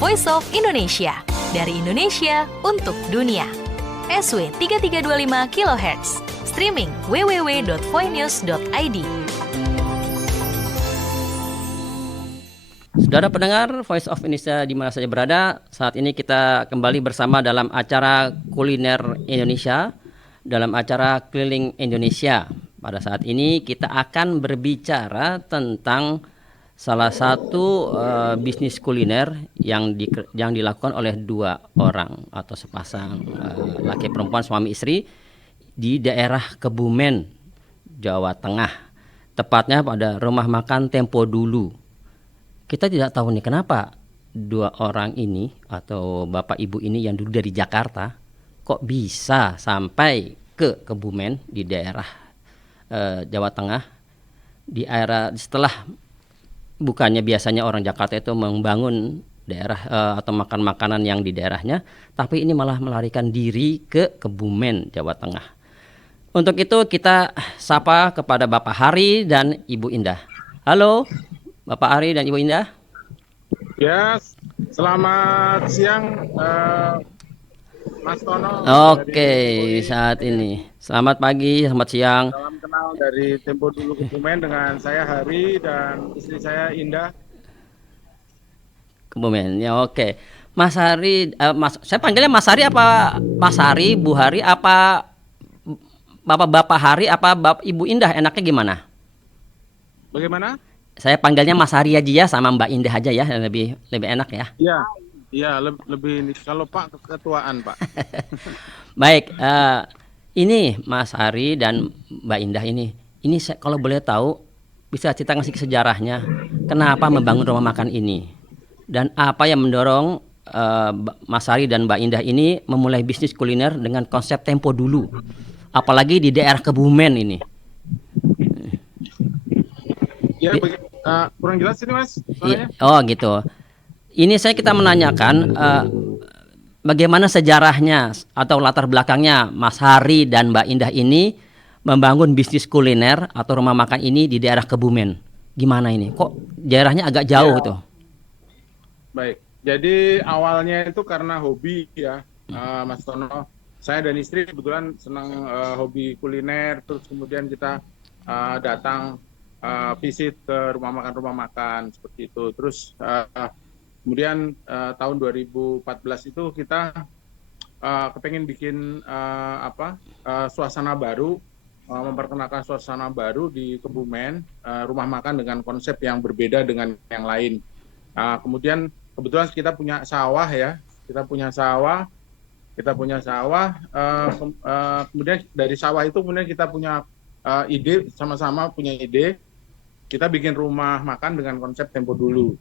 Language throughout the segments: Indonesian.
Voice of Indonesia. Dari Indonesia untuk dunia. SW 3325 kHz. Streaming www.voinews.id. Saudara pendengar Voice of Indonesia di mana saja berada, saat ini kita kembali bersama dalam acara kuliner Indonesia, dalam acara keliling Indonesia. Pada saat ini kita akan berbicara tentang salah satu bisnis kuliner yang dilakukan oleh dua orang atau sepasang laki perempuan suami istri di daerah Kebumen, Jawa Tengah. Tepatnya pada rumah makan Tempo Dulu. Kita tidak tahu nih kenapa dua orang ini atau bapak ibu ini yang dulu dari Jakarta kok bisa sampai ke Kebumen di daerah Jawa Tengah di era setelah bukannya biasanya orang Jakarta itu membangun daerah atau makan makanan yang di daerahnya, tapi ini malah melarikan diri ke Kebumen, Jawa Tengah. Untuk itu kita sapa kepada Bapak Hari dan Ibu Indah. Halo, Bapak Hari dan Ibu Indah. Ya, selamat siang, Mas Tono. Oke, saat ini. Selamat pagi, selamat siang. Salam kenal dari Tempo Dulu Kebumen dengan saya Hari dan istri saya Indah. Kebumen, ya oke. Mas Hari, saya panggilnya Mas Hari apa Mas Hari, Bu Hari, apa Bapak Hari, apa Ibu Indah, enaknya gimana? Bagaimana? Saya panggilnya Mas Hari aja ya, sama Mbak Indah aja ya, lebih enak ya. Iya, lebih kalau Pak keketuaan Pak. Baik, ini Mas Hari dan Mbak Indah ini kalau boleh tahu bisa cerita ngasih sejarahnya, kenapa membangun rumah makan ini dan apa yang mendorong Mas Hari dan Mbak Indah ini memulai bisnis kuliner dengan konsep Tempo Dulu, apalagi di daerah Kebumen ini. Ya, kurang jelas ini Mas. Oh gitu. Ini kita menanyakan bagaimana sejarahnya atau latar belakangnya Mas Hari dan Mbak Indah ini membangun bisnis kuliner atau rumah makan ini di daerah Kebumen. Gimana ini? Kok daerahnya agak jauh tuh? Baik, jadi awalnya itu karena hobi ya, Mas Tono. Saya dan istri kebetulan senang hobi kuliner, terus kemudian kita datang visit ke rumah makan seperti itu. Terus kemudian tahun 2014 itu kita kepengen bikin suasana baru, memperkenalkan suasana baru di Kebumen, rumah makan dengan konsep yang berbeda dengan yang lain. Kemudian kebetulan kita punya sawah ya, kemudian dari sawah itu kemudian kita punya ide, sama-sama punya ide, kita bikin rumah makan dengan konsep Tempo Dulu.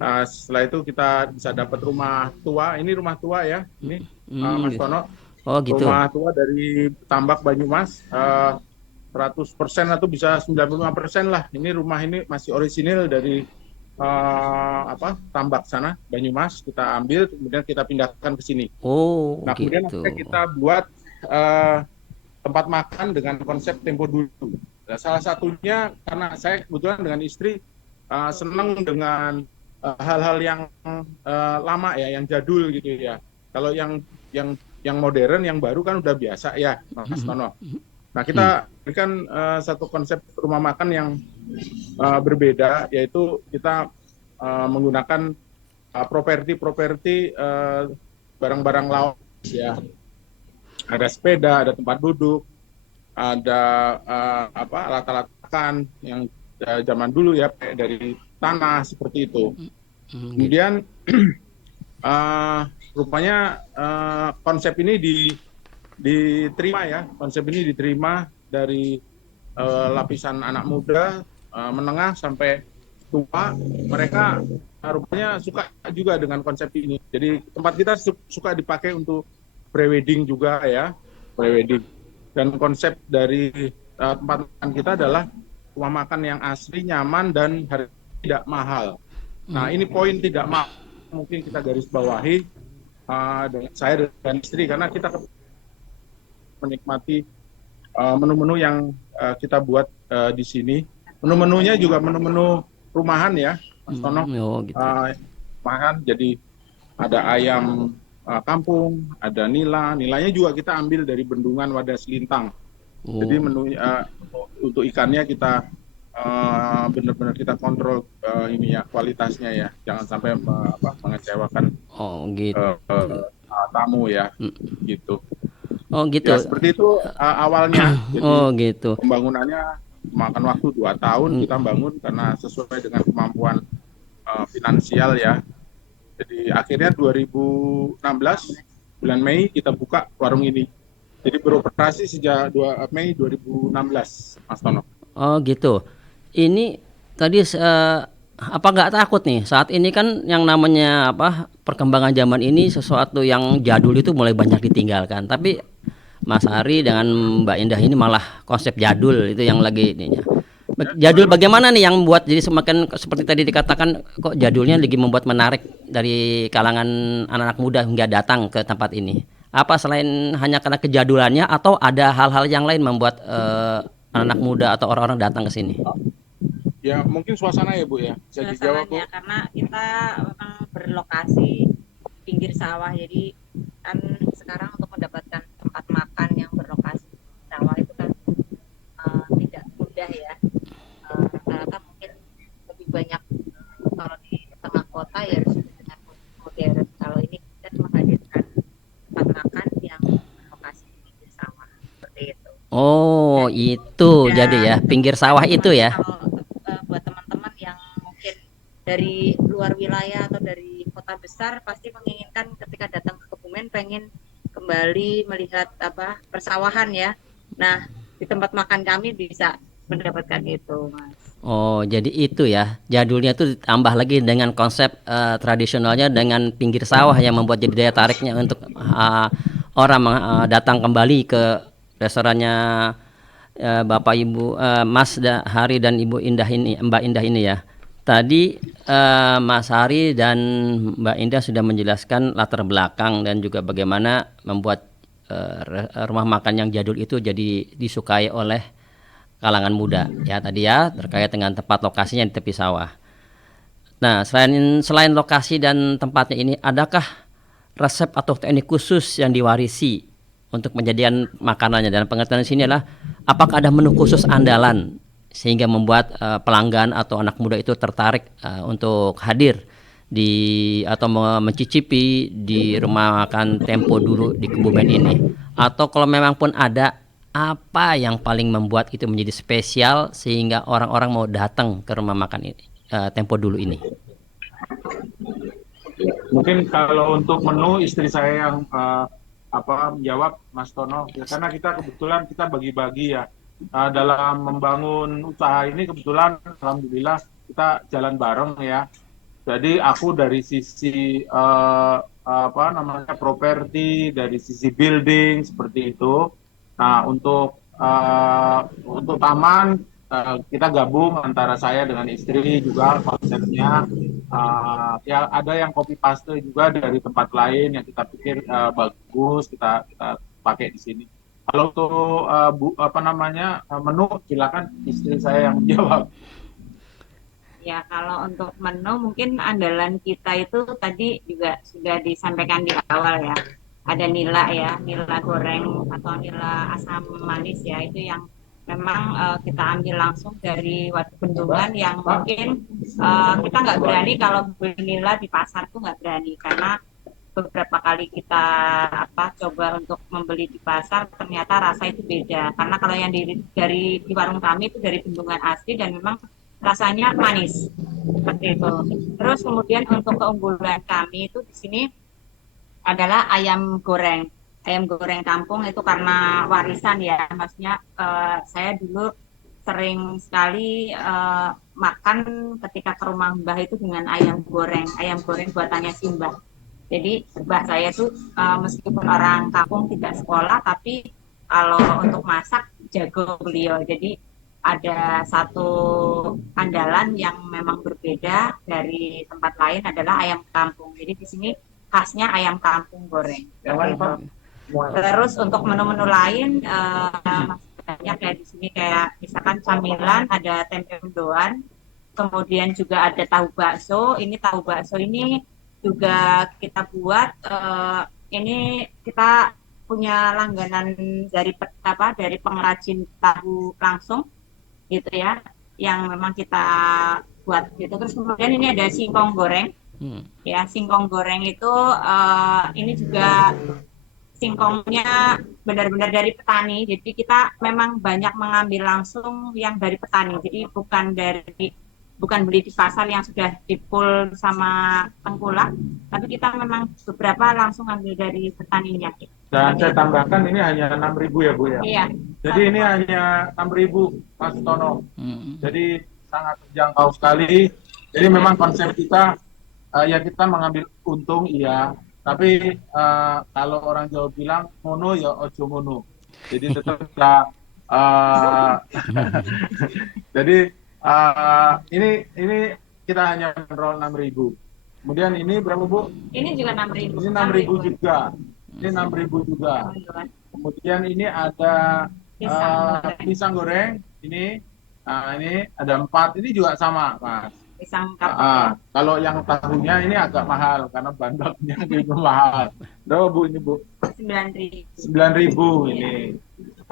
Setelah itu kita bisa dapat rumah tua. Ini rumah tua ya, ini Mas Tono. Oh gitu. Rumah tua dari Tambak Banyumas, 100% atau bisa 95% lah. Ini rumah ini masih orisinil dari Tambak sana, Banyumas. Kita ambil, kemudian kita pindahkan ke sini. Oh. Nah kemudian gitu. kita buat tempat makan dengan konsep Tempo Dulu. Nah, salah satunya karena saya kebetulan dengan istri senang dengan hal-hal yang lama ya, yang jadul gitu ya. Kalau yang modern, yang baru kan udah biasa ya, Mas Tono. Nah kita berikan satu konsep rumah makan yang berbeda, yaitu kita menggunakan properti barang-barang lawas ya. Ada sepeda, ada tempat duduk, ada alat-alat makan yang zaman dulu ya, dari tanah seperti itu. Kemudian rupanya konsep ini diterima ya, dari lapisan anak muda, menengah sampai tua. Mereka rupanya suka juga dengan konsep ini. Jadi tempat kita suka dipakai untuk prewedding juga ya, prewedding. Dan konsep dari tempat makan kita adalah rumah makan yang asli, nyaman, dan harga tidak mahal. Nah ini poin tidak mahal mungkin kita garis bawahi, saya dan istri, karena kita menikmati menu-menu yang kita buat di sini. Menu-menunya juga menu-menu rumahan ya, Mas Tono. Gitu. Rumahan, jadi ada ayam kampung, ada nila. Nilanya juga kita ambil dari bendungan Wadas Lintang. Jadi menu untuk ikannya kita benar-benar kita kontrol ini ya kualitasnya ya, jangan sampai mengecewakan Oh gitu. tamu ya, gitu. Oh Ya gitu. seperti itu awalnya. Jadi Oh gitu. pembangunannya makan waktu 2 tahun kita bangun karena sesuai dengan kemampuan finansial ya. Jadi akhirnya 2016 bulan Mei kita buka warung ini. Jadi beroperasi sejak 2 Mei 2016, Mas Tono. Oh gitu. Ini tadi apa nggak takut nih saat ini kan yang namanya apa perkembangan zaman ini sesuatu yang jadul itu mulai banyak ditinggalkan. Tapi Mas Ari dengan Mbak Indah ini malah konsep jadul itu yang lagi ininya. Jadul bagaimana nih yang membuat jadi semakin seperti tadi dikatakan kok jadulnya lagi membuat menarik dari kalangan anak-anak muda hingga datang ke tempat ini. Apa selain hanya karena kejadulannya atau ada hal-hal yang lain membuat anak-anak muda atau orang-orang datang ke sini? Ya mungkin suasana ya Bu ya, bisa dijawab Bu. Suasananya karena kita memang berlokasi pinggir sawah, jadi kan sekarang untuk mendapatkan tempat makan yang berlokasi di sawah itu kan tidak mudah ya. Rata-rata mungkin lebih banyak kalau di tengah kota ya harus dengan modern. Kalau ini kita menghadirkan tempat makan yang berlokasi di pinggir sawah seperti itu. Oh, itu jadi ya pinggir sawah itu ya. Kalau buat teman-teman yang mungkin dari luar wilayah atau dari kota besar pasti menginginkan ketika datang ke Kebumen pengen kembali melihat apa persawahan ya. Nah, di tempat makan kami bisa mendapatkan itu, Mas. Oh, jadi itu ya. Jadulnya tuh tambah lagi dengan konsep tradisionalnya dengan pinggir sawah yang membuat jadi daya tariknya untuk orang datang kembali ke restorannya Bapak Ibu Mas Hari dan Ibu Indah ini, Mbak Indah ini ya. Tadi Mas Hari dan Mbak Indah sudah menjelaskan latar belakang dan juga bagaimana membuat rumah makan yang jadul itu jadi disukai oleh kalangan muda ya tadi ya terkait dengan tempat lokasinya di tepi sawah. Nah, selain lokasi dan tempatnya ini, adakah resep atau teknik khusus yang diwarisi untuk menjadikan makanannya? Dan pengertian di sini adalah apakah ada menu khusus andalan sehingga membuat pelanggan atau anak muda itu tertarik untuk hadir di atau mencicipi di rumah makan Tempo Dulu di Kebumen ini? Atau kalau memang pun ada, apa yang paling membuat itu menjadi spesial sehingga orang-orang mau datang ke rumah makan ini, Tempo Dulu ini? Mungkin kalau untuk menu istri saya yang menjawab Mas Tono ya, karena kita kebetulan kita bagi-bagi ya dalam membangun usaha ini. Kebetulan alhamdulillah kita jalan bareng ya. Jadi aku dari sisi properti, dari sisi building seperti itu. Nah, untuk taman kita gabung antara saya dengan istri juga konsepnya. Ya ada yang copy paste juga dari tempat lain yang kita pikir bagus, kita pakai di sini. Kalau untuk menu, silakan istri saya yang menjawab. Ya, kalau untuk menu mungkin andalan kita itu tadi juga sudah disampaikan di awal ya. Ada nila ya, nila goreng atau nila asam manis ya, itu yang memang kita ambil langsung dari waduk bendungan yang mungkin kita nggak berani kalau beli nila di pasar tuh nggak berani, karena beberapa kali kita coba untuk membeli di pasar ternyata rasa itu beda, karena kalau yang dari di warung kami itu dari bendungan asli dan memang rasanya manis seperti itu. Terus kemudian untuk keunggulan kami itu di sini adalah ayam goreng kampung, itu karena warisan ya, maksudnya saya dulu sering sekali makan ketika ke rumah Mbah itu dengan ayam goreng buatannya si Mbah. Jadi Mbah saya tuh meskipun orang kampung tidak sekolah, tapi kalau untuk masak jago beliau. Jadi ada satu andalan yang memang berbeda dari tempat lain adalah ayam kampung. Jadi di sini khasnya ayam kampung goreng. Terus untuk menu-menu lain masih banyak kayak di sini, kayak misalkan camilan ada tempe mendoan, kemudian juga ada tahu bakso. Ini tahu bakso ini juga kita buat ini kita punya langganan dari dari pengrajin tahu langsung gitu ya, yang memang kita buat gitu. Terus kemudian ini ada singkong goreng. Ya, singkong goreng itu ini juga singkongnya benar-benar dari petani. Jadi kita memang banyak mengambil langsung yang dari petani. Jadi bukan beli di pasar yang sudah dipul sama tengkulak, tapi kita memang beberapa langsung ambil dari petaninya. Dan saya tambahkan ini hanya 6.000 ya Bu ya. Iya. Jadi ini hanya 6.000 Mas Tono. Jadi sangat terjangkau sekali. Jadi memang konsep kita ya kita mengambil untung iya, tapi kalau orang Jawa bilang mono ya ojo mono. Jadi tetap kita jadi ini kita hanya roll 6.000. Kemudian ini berapa Bu? Ini juga 6.000. Ini 6.000 juga. Ini 6.000 juga. Kemudian ini ada pisang goreng. Ini ada 4. Ini juga sama, Mas. Pisang kapok. Kalau yang tahunya ini agak mahal karena bahan bakunya lebih mahal. Berapa Bu ini Bu? 9.000. 9.000 ini.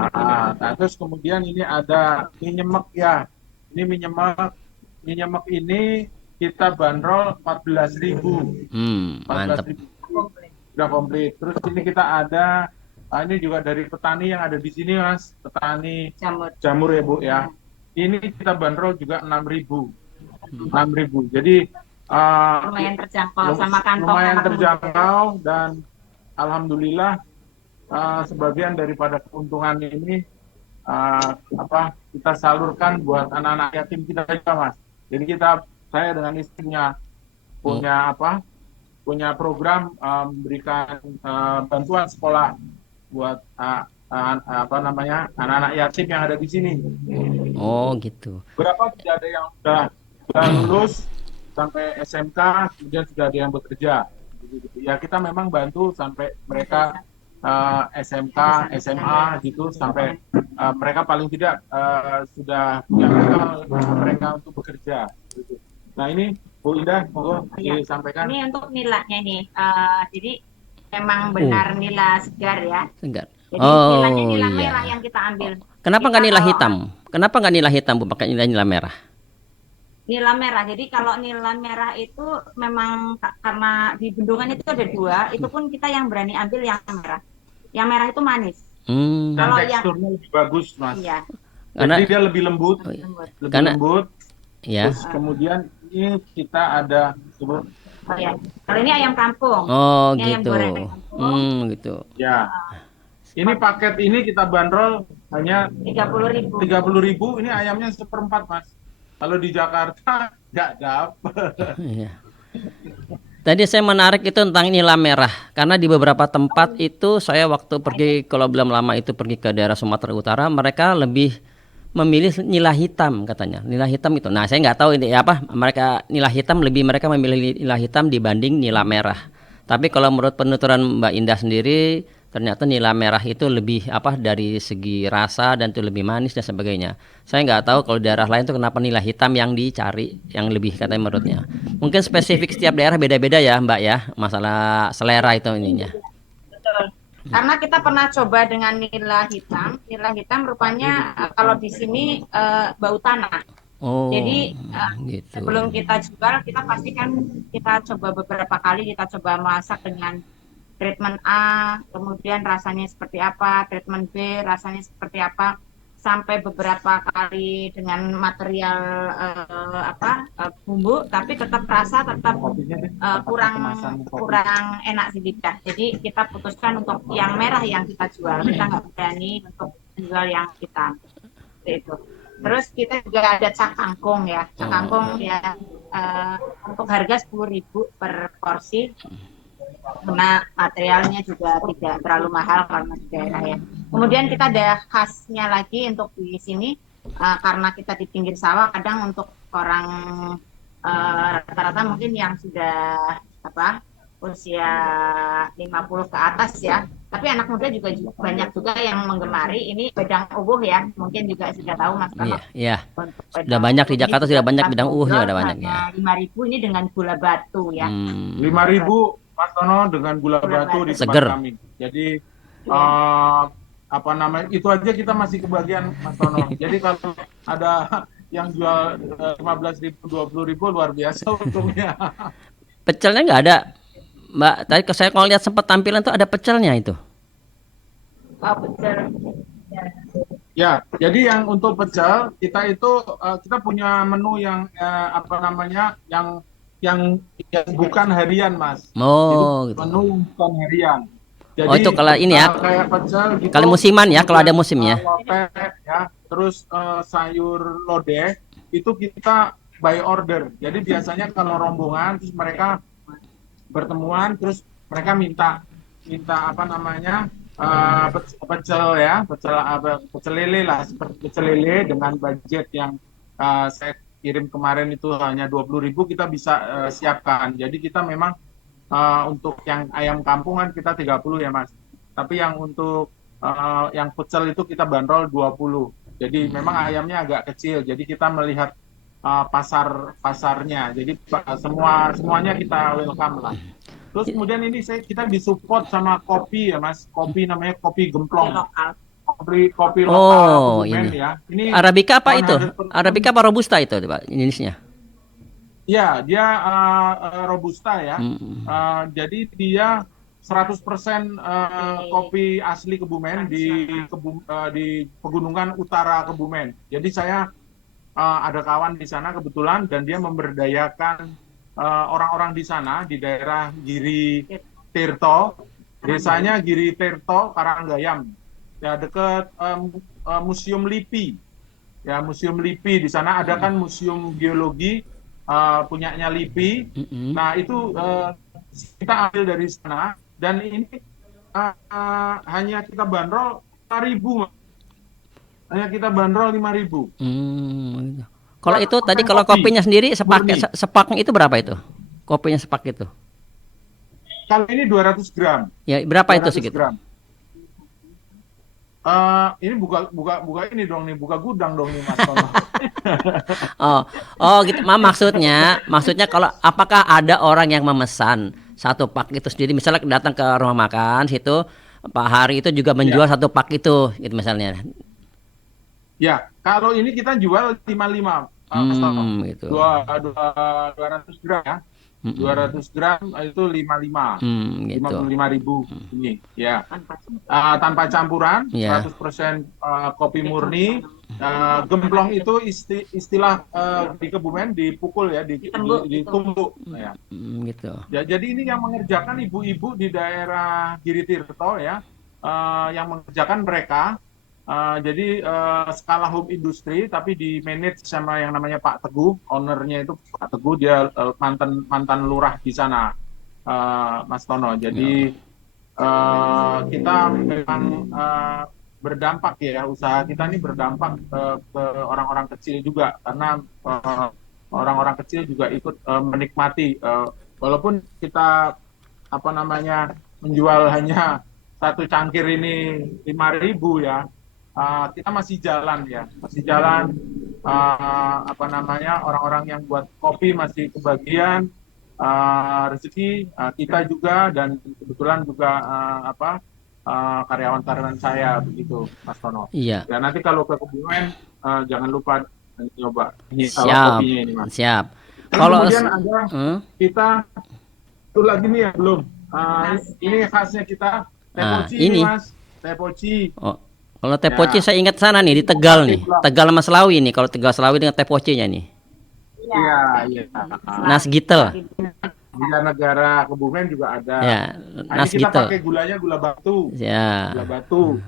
Nah, terus kemudian ini ada mie nyemek ya. Ini mie nyemek ini kita bandrol 14.000. Mantap. 14.000 sudah komplit. Terus ini kita ada ini juga dari petani yang ada di sini Mas, petani jamur ya Bu ya. Ini kita bandrol juga 6.000. 6.000. Jadi lumayan terjangkau sama kantong. Lumayan terjangkau dan alhamdulillah sebagian daripada keuntungan ini kita salurkan buat anak-anak yatim kita juga Mas. Jadi saya dengan istrinya punya program memberikan bantuan sekolah buat anak-anak yatim yang ada di sini. Oh gitu. Berapa sudah ada yang sudah lulus sampai SMK, kemudian sudah ada yang bekerja. Ya kita memang bantu sampai mereka SMK, SMA gitu sampai mereka paling tidak sudah punya bekal mereka untuk bekerja. Gitu. Nah ini Bu Indah, monggo disampaikan. Ini untuk nilainya nih. Jadi memang benar nila segar ya. Segar. Jadi nilainya nila merah yang kita ambil. Kenapa nggak nila hitam? Kenapa nggak nila hitam Bu, pakai nila merah? Nila merah. Jadi kalau nila merah itu memang karena di bendungan itu ada 2, itu pun kita yang berani ambil yang merah. Yang merah itu manis. Dan kalau teksturnya lebih bagus, Mas. Iya. Jadi dia lebih lembut, lembut. Ya. Terus kemudian ini kita ada Kalau ini ayam kampung. Oh ini gitu. Gitu. Ya. Ini paket ini kita bandrol hanya 30.000. 30.000. Ini ayamnya 1/4, Mas. Kalau di Jakarta nggak dapet. Iya. Tadi saya menarik itu tentang nila merah karena di beberapa tempat itu saya waktu pergi kalau belum lama itu pergi ke daerah Sumatera Utara mereka lebih memilih nila hitam katanya. Nila hitam itu. Nah, saya nggak tahu ini apa mereka nila hitam mereka memilih nila hitam dibanding nila merah. Tapi kalau menurut penuturan Mbak Indah sendiri ternyata nila merah itu lebih dari segi rasa dan itu lebih manis dan sebagainya. Saya nggak tahu kalau daerah lain itu kenapa nila hitam yang dicari yang lebih katanya menurutnya. Mungkin spesifik setiap daerah beda-beda ya Mbak ya masalah selera itu ininya. Betul. Karena kita pernah coba dengan nila hitam. Nila hitam rupanya kalau di sini bau tanah. Oh, jadi gitu. Sebelum kita jual kita pastikan kita coba beberapa kali kita coba masak dengan treatment A, kemudian rasanya seperti apa, treatment B, rasanya seperti apa, sampai beberapa kali dengan material bumbu, tapi tetap rasa tetap kurang enak sih lidah. Jadi kita putuskan untuk yang merah yang kita jual, kita nggak berani untuk jual yang hitam. Itu. Terus kita juga ada cak kangkung ya, cak kangkung ya untuk harga 10.000 per porsi. Karena materialnya juga tidak terlalu mahal karena di daerah ya. Kemudian kita ada khasnya lagi untuk di sini karena kita di pinggir sawah. Kadang untuk orang rata-rata mungkin yang sudah usia 50 ke atas ya. Tapi anak muda juga banyak juga yang menggemari ini wedang ubuh ya. Mungkin juga sudah tahu Mas Tono. Iya, iya. Untuk Sudah wedang banyak ubuh di ini Jakarta, juga sudah banyak kita bidang uhuhnya, ngobrol ada banyak ya. hanya 5.000 ini dengan gula batu ya. 5.000 Mas Tono dengan gula batu di tempat Seger. kami. Jadi apa namanya, itu aja kita masih kebagian Mas Tono. Jadi kalau ada yang jual 15.000, 20.000 luar biasa untungnya. Pecelnya nggak ada, Mbak. Tadi saya kalau lihat sempat tampilan tuh ada pecelnya itu. Oh, betul. Ya, jadi yang untuk pecel kita itu kita punya menu yang apa namanya yang bukan harian, Mas. Oh, Jadi gitu. menu yang bukan harian. Jadi Oh, itu kalau ini ya, kayak pecel gitu. kali musiman ya, kalau ada musimnya. Lope, ya, terus sayur lodeh itu kita by order. Jadi biasanya kalau rombongan terus mereka bertemuan terus mereka minta apa namanya pecel ya, pecel lele lah, seperti pecel lele dengan budget yang saya kirim kemarin itu hanya 20.000 kita bisa siapkan. Jadi kita memang untuk yang ayam kampungan kita 30 ya Mas. Tapi yang untuk yang pecel itu kita bandrol 20. Jadi memang ayamnya agak kecil. Jadi kita melihat pasarnya. Jadi semuanya kita welcome lah. Terus kemudian ini kita disupport sama kopi ya Mas. Kopi namanya kopi gemplong. Lokal. Kopi lokal Oh, Kebumen ini. ya. Ini Arabica apa itu? 100%. Arabica apa Robusta itu, Pak, jenisnya? Ya, dia robusta ya. Jadi dia 100% kopi asli Kebumen di pegunungan utara Kebumen. Jadi saya ada kawan di sana kebetulan dan dia memberdayakan orang-orang di sana di daerah Giri Tirto, desanya Giri Tirto, Karanggayam. Ya dekat Museum Lipi. Ya, Museum Lipi di sana ada kan museum geologi punyanya Lipi. Nah, itu kita ambil dari sana dan ini hanya kita bandrol 5.000. Hanya kita bandrol 5.000. Gitu. Kalau itu tadi Makan kalau kopi, kopinya sendiri murni. sepaknya itu berapa itu? Kopinya sepak itu. Kalau ini 200 gram. Ya, berapa itu 200 segitu? gram. Ini buka ini dong nih, buka gudang dong nih Mas Tono. Oh gitu. Maksudnya kalau apakah ada orang yang memesan satu pak itu sendiri, misalnya datang ke rumah makan situ, Pak Hari itu juga menjual satu pak itu, gitu misalnya. Ya, kalau ini kita jual 55 Mas Tono. Gitu. 200 gram ya. 200 gram itu 55. Gitu. 55.000 ini ya. Tanpa campuran, 100% kopi murni. Gemplong itu istilah di Kebumen dipukul ya, ditumbuk ya. Gitu. Ya, jadi ini yang mengerjakan ibu-ibu di daerah Giri Tirto ya, yang mengerjakan mereka. Jadi skala home industry tapi di manage sama yang namanya Pak Teguh, ownernya itu Pak Teguh, dia mantan lurah di sana, Mas Tono. Jadi kita memang berdampak ya, usaha kita ini berdampak ke orang-orang kecil juga karena orang-orang kecil juga ikut menikmati walaupun kita apa namanya menjual hanya satu cangkir ini 5.000 ya. Kita masih jalan ya, apa namanya orang-orang yang buat kopi masih kebagian rezeki kita juga dan kebetulan juga karyawan-karyawan saya begitu Mas Tono. Iya. Ya nanti kalau ke Kebumen jangan lupa coba ini Siap. kopinya ini Mas. Siap. Kalau kemudian ada kita itu lagi nih ya belum. Ini khasnya kita tepoci ini Mas, tepoci. Kalau tepoci saya ingat sana nih di Tegal nih, Tegal sama Selawi nih. Kalau Tegal Selawi dengan tepocinya nih. Iya. Nasgitel. Gula negara Kebumen juga ada. Ya, Ini kita Nasgitel. pakai gulanya gula batu. Ya. Gula batu.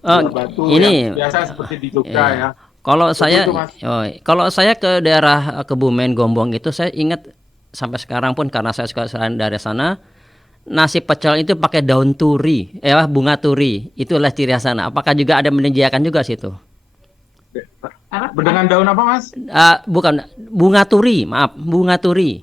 Oh, Gula batu ini yang biasa seperti di Jogja ya. Kalau saya ke daerah Kebumen Gombong itu saya ingat sampai sekarang pun karena saya suka dari sana. Nasi pecel itu pakai daun turi, bunga turi. Itulah ciri khas sana. Apakah juga ada menyediakan juga situ? Dengan daun apa Mas? Bukan bunga turi, maaf, bunga turi.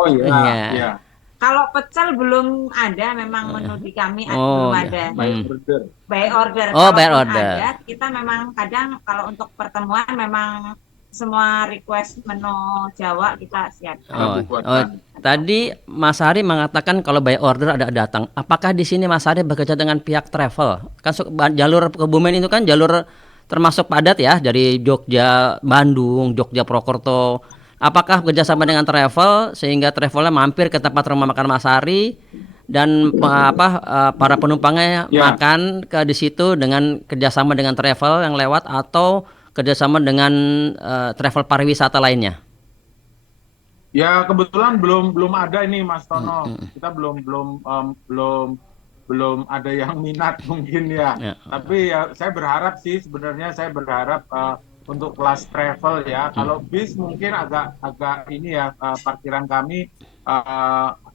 Oh iya, Iya. iya. Kalau pecel belum ada, memang menu di kami Oh, belum ada. By hmm. order. By order. Oh, by Kalaupun order. ada, kita memang kadang kalau untuk pertemuan memang semua request menu Jawa kita siap. Oh, Buatkan. tadi Mas Hari mengatakan kalau by order ada datang. Apakah di sini Mas Hari bekerja dengan pihak travel? Kan jalur Kebumen itu kan jalur termasuk padat ya, dari Jogja, Bandung, Jogja, Purwokerto. Apakah bekerjasama dengan travel sehingga travelnya mampir ke tempat rumah makan Mas Hari dan para penumpangnya Ya. makan ke di situ dengan kerjasama dengan travel yang lewat atau kerjasama dengan travel pariwisata lainnya? Ya kebetulan belum ada ini Mas Tono. Kita belum ada yang minat mungkin ya. Ya. Tapi ya saya berharap sih, sebenarnya saya berharap untuk kelas travel ya. Kalau bis mungkin agak ini ya, parkiran kami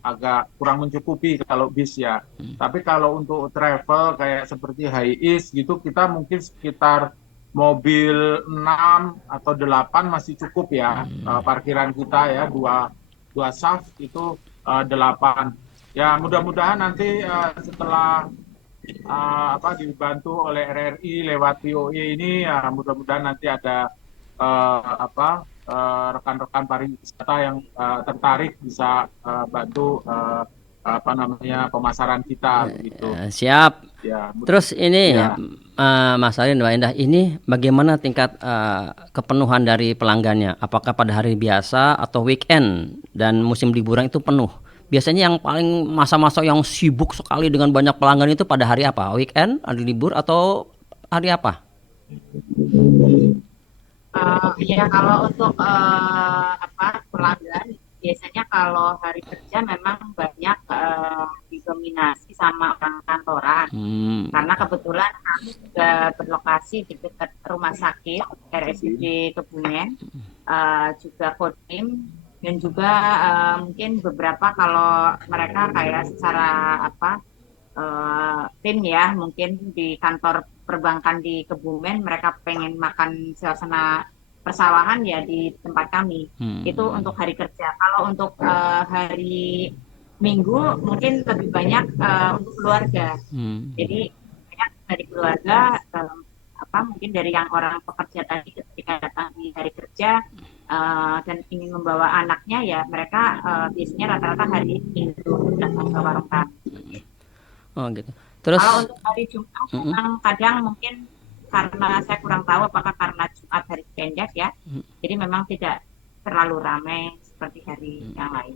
agak kurang mencukupi kalau bis ya. Tapi kalau untuk travel kayak seperti Highis gitu, kita mungkin sekitar mobil 6 atau 8 masih cukup ya, parkiran kita ya, dua saf itu 8. Ya mudah-mudahan nanti setelah dibantu oleh RRI lewat POE ini, ya mudah-mudahan nanti ada rekan-rekan pariwisata yang tertarik bisa bantu pemasaran kita begitu. Siap. Ya, Terus ini ya. Mas Ari, Mbak Indah, ini bagaimana tingkat kepenuhan dari pelanggannya? Apakah pada hari biasa atau weekend dan musim liburan itu penuh? Biasanya yang paling masa-masa yang sibuk sekali dengan banyak pelanggan itu pada hari apa? Weekend, hari libur atau hari apa? Ya kalau untuk pelanggan biasanya kalau hari kerja memang banyak didominasi sama orang kantoran. Karena kebetulan kami juga berlokasi di dekat rumah sakit RSUD Kebumen, juga Kodim, dan juga mungkin beberapa kalau mereka kayak secara tim ya, mungkin di kantor perbankan di Kebumen mereka pengen makan suasana persawahan ya di tempat kami. Itu untuk hari kerja. Kalau untuk hari Minggu mungkin lebih banyak untuk keluarga. Jadi banyak dari keluarga, mungkin dari yang orang pekerja tadi ketika datang di hari kerja dan ingin membawa anaknya, ya mereka biasanya rata-rata hari Minggu datang ke warung kami. Oh gitu. Terus kalau untuk hari Jumat memang kadang mungkin karena saya kurang tahu apakah karena Jumat hari pendek ya, jadi memang tidak terlalu ramai seperti hari yang lain.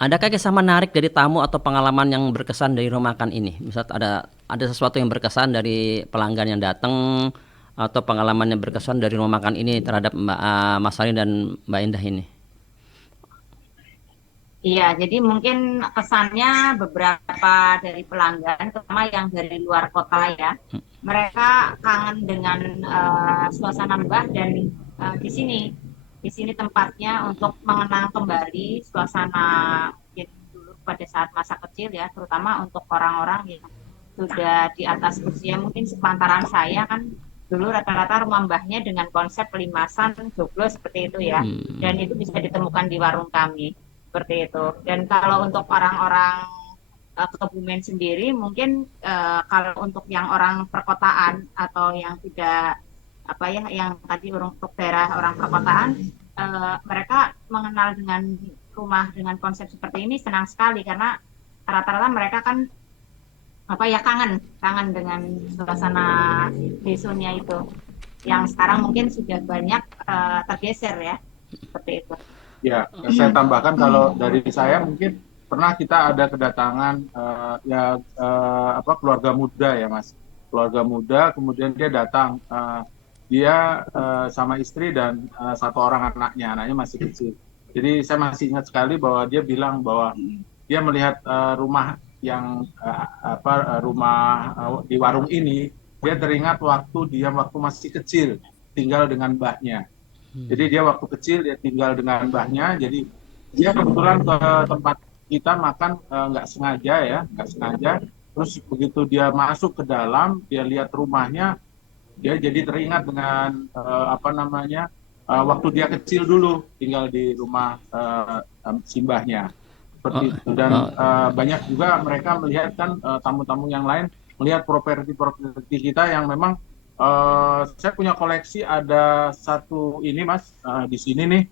adakah kisah menarik dari tamu atau pengalaman yang berkesan dari rumah makan ini? Misal ada sesuatu yang berkesan dari pelanggan yang datang atau pengalaman yang berkesan dari rumah makan ini terhadap Mas Hari dan Mbak Indah ini? Iya, jadi mungkin kesannya beberapa dari pelanggan, terutama yang dari luar kota ya, mereka kangen dengan suasana Mbah dan di sini tempatnya untuk mengenang kembali suasana dulu pada saat masa kecil ya, terutama untuk orang-orang yang sudah di atas usia mungkin sepantaran saya kan. Dulu rata-rata rumah mbahnya dengan konsep limasan, joglo seperti itu ya, dan itu bisa ditemukan di warung kami. Seperti itu. Dan kalau untuk orang-orang Kebumen sendiri mungkin kalau untuk yang orang perkotaan atau yang tidak yang tadi untuk daerah orang perkotaan, mereka mengenal dengan rumah dengan konsep seperti ini senang sekali karena rata-rata mereka kan kangen dengan suasana desonya itu yang sekarang mungkin sudah banyak tergeser ya, seperti itu. Ya, saya tambahkan kalau dari saya mungkin pernah kita ada kedatangan keluarga muda ya Mas, keluarga muda, kemudian dia datang, dia sama istri dan satu orang anaknya masih kecil. Jadi saya masih ingat sekali bahwa dia bilang bahwa dia melihat rumah yang rumah di warung ini, dia teringat waktu masih kecil tinggal dengan mbahnya. Jadi dia waktu kecil dia tinggal dengan mbahnya, jadi dia kebetulan ke tempat kita makan nggak sengaja. Terus begitu dia masuk ke dalam, dia lihat rumahnya, dia jadi teringat dengan waktu dia kecil dulu tinggal di rumah simbahnya seperti itu. Dan banyak juga mereka melihat kan tamu-tamu yang lain melihat properti kita yang memang saya punya koleksi. Ada satu ini Mas, di sini nih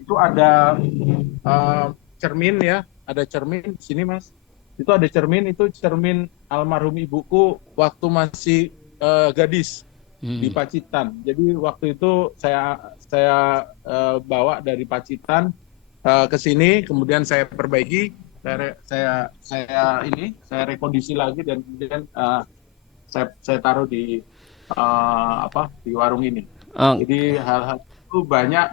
itu ada cermin ya, ada cermin di sini Mas. Itu ada cermin, itu cermin almarhum ibuku waktu masih gadis di Pacitan. Jadi waktu itu saya bawa dari Pacitan ke sini, kemudian saya perbaiki, saya rekondisi lagi, dan kemudian saya taruh di di warung ini. Jadi hal-hal itu banyak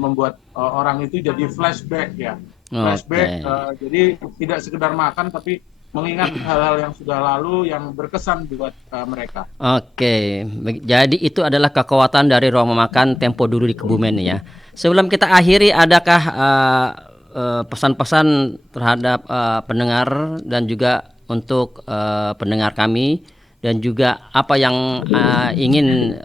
membuat orang itu jadi flashback ya. Flashback, jadi tidak sekedar makan tapi mengingat hal-hal yang sudah lalu yang berkesan buat mereka. Oke, jadi itu adalah kekuatan dari rumah makan Tempo Dulu di Kebumen ya. Sebelum kita akhiri, adakah pesan-pesan terhadap pendengar dan juga untuk pendengar kami, dan juga apa yang ingin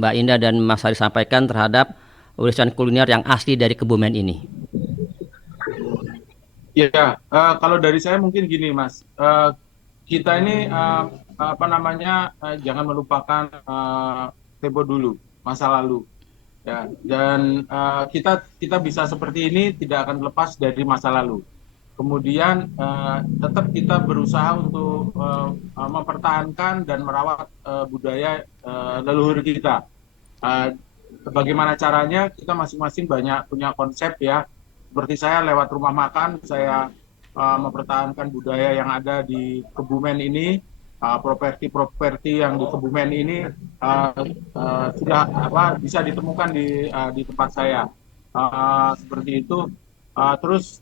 Mbak Indah dan Mas Hari sampaikan terhadap warisan kuliner yang asli dari Kebumen ini? Ya, kalau dari saya mungkin gini Mas, kita ini jangan melupakan Tempo Dulu, masa lalu. Ya, dan kita bisa seperti ini tidak akan lepas dari masa lalu. Kemudian tetap kita berusaha untuk mempertahankan dan merawat budaya leluhur kita. Bagaimana caranya? Kita masing-masing banyak punya konsep ya. Seperti saya lewat rumah makan, saya mempertahankan budaya yang ada di Kebumen ini. Properti yang di Kebumen ini sudah bisa ditemukan di tempat saya. Seperti itu. Terus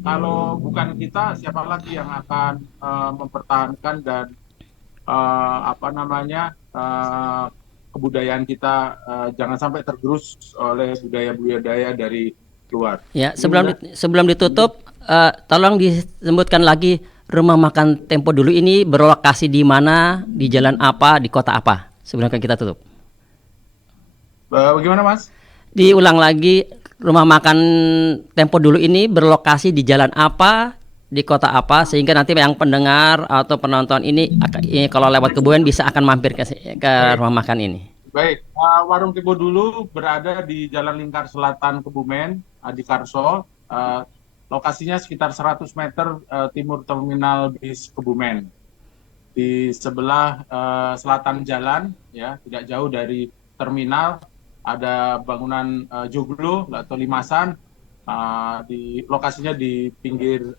kalau bukan kita, siapa lagi yang akan mempertahankan dan kebudayaan kita jangan sampai tergerus oleh budaya-budaya dari luar. Ya, sebelum ditutup, tolong disebutkan lagi rumah makan Tempo Dulu ini berlokasi di mana, di jalan apa, di kota apa, sebelum kita tutup. Bagaimana Mas? Diulang lagi, rumah makan Tempo Dulu ini berlokasi di jalan apa, di kota apa, sehingga nanti yang pendengar atau penonton ini kalau lewat Kebumen bisa akan mampir ke rumah makan ini. Baik, warung Tempo Dulu berada di Jalan Lingkar Selatan Kebumen, di Karso. Lokasinya sekitar 100 meter timur terminal bis Kebumen. Di sebelah selatan jalan, ya, tidak jauh dari terminal, ada bangunan joglo atau limasan. Lokasinya di pinggir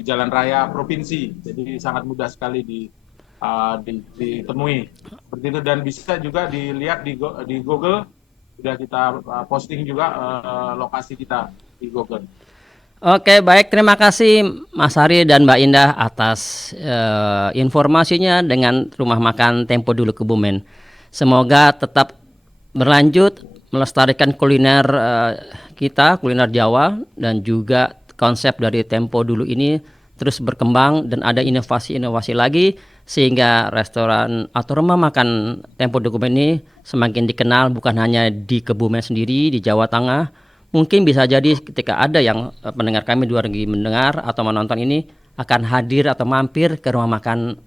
jalan raya provinsi, jadi sangat mudah sekali ditemui seperti itu, dan bisa juga dilihat di Google. Sudah kita posting juga lokasi kita di Google. Oke, baik, terima kasih Mas Hari dan Mbak Indah atas informasinya dengan rumah makan Tempo Dulu Kebumen. Semoga tetap berlanjut melestarikan kuliner kita, kuliner Jawa, dan juga konsep dari Tempo Dulu ini terus berkembang dan ada inovasi-inovasi lagi, sehingga restoran atau rumah makan Tempo Dulu Kebumen ini semakin dikenal bukan hanya di Kebumen sendiri, di Jawa Tengah. Mungkin bisa jadi ketika ada yang pendengar kami luar lagi mendengar atau menonton ini akan hadir atau mampir ke rumah makan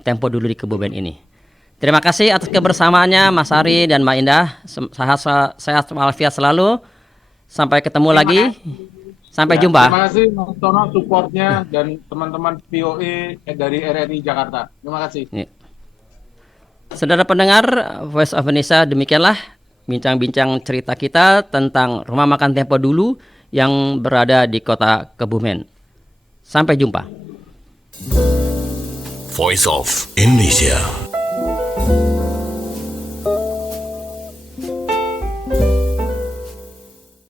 Tempo Dulu di Kebumen ini. Terima kasih atas kebersamaannya Mas Hari dan Mbak Indah. Sehat walafiat selalu. Sampai ketemu lagi. Sampai jumpa. Terima kasih Mas Tono supportnya dan teman-teman POE dari RRI Jakarta. Terima kasih. Saudara pendengar Voice of Indonesia, demikianlah bincang-bincang cerita kita tentang rumah makan Tempo Dulu yang berada di kota Kebumen. Sampai jumpa. Voice of Indonesia.